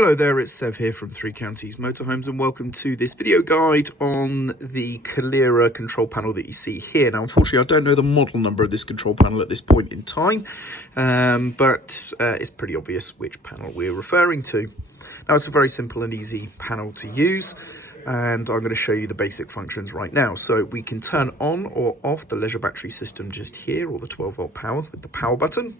Hello there, it's Sev here from Three Counties Motorhomes and welcome to this video guide on the Calira control panel that you see here. Now unfortunately I don't know the model number of this control panel at this point in time, but it's pretty obvious which panel we're referring to. Now it's a very simple and easy panel to use and I'm going to show you the basic functions right now. So we can turn on or off the leisure battery system just here, or the 12-volt power with the power button.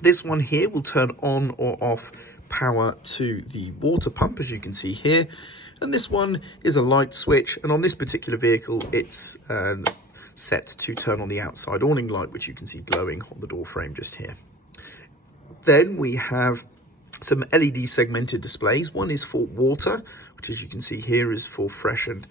This one here will turn on or off power to the water pump, as you can see here, and this one is a light switch, and on this particular vehicle it's set to turn on the outside awning light, which you can see glowing on the door frame just here. Then we have some LED segmented displays. One is for water, which as you can see here is for fresh and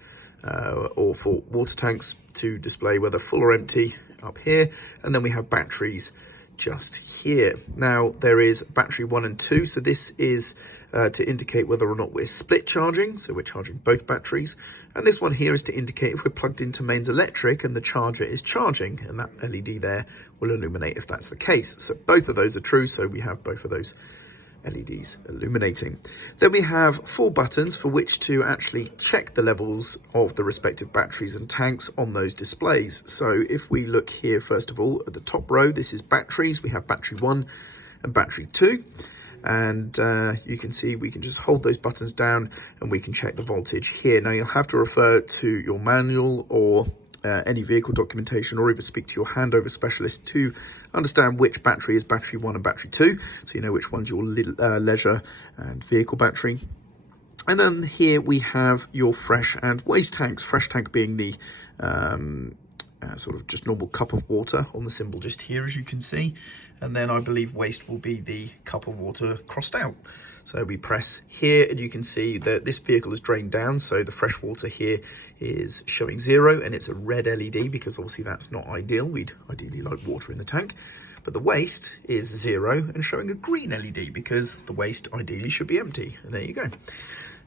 or for water tanks to display whether full or empty up here, and then we have batteries just here. Now there is battery 1 and 2, so this is to indicate whether or not we're split charging, so we're charging both batteries, and this one here is to indicate if we're plugged into mains electric and the charger is charging, and that LED there will illuminate if that's the case. So both of those are true, so we have both of those LEDs illuminating. Then we have 4 buttons for which to actually check the levels of the respective batteries and tanks on those displays. So if we look here, first of all, at the top row, this is batteries. We have battery 1 and battery 2. And you can see we can just hold those buttons down and we can check the voltage here. Now you'll have to refer to your manual or any vehicle documentation, or even speak to your handover specialist to understand which battery is battery 1 and battery 2, so you know which one's your leisure and vehicle battery. And then here we have your fresh and waste tanks, fresh tank being the sort of just normal cup of water on the symbol just here, as you can see, and then I believe waste will be the cup of water crossed out. So we press here and you can see that this vehicle is drained down, so the fresh water here is showing 0 and it's a red LED because obviously that's not ideal. We'd ideally like water in the tank. But the waste is 0 and showing a green LED because the waste ideally should be empty. And there you go.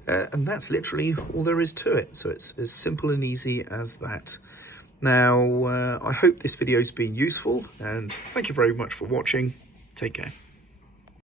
And that's literally all there is to it. So it's as simple and easy as that. Now, I hope this video's been useful and thank you very much for watching. Take care.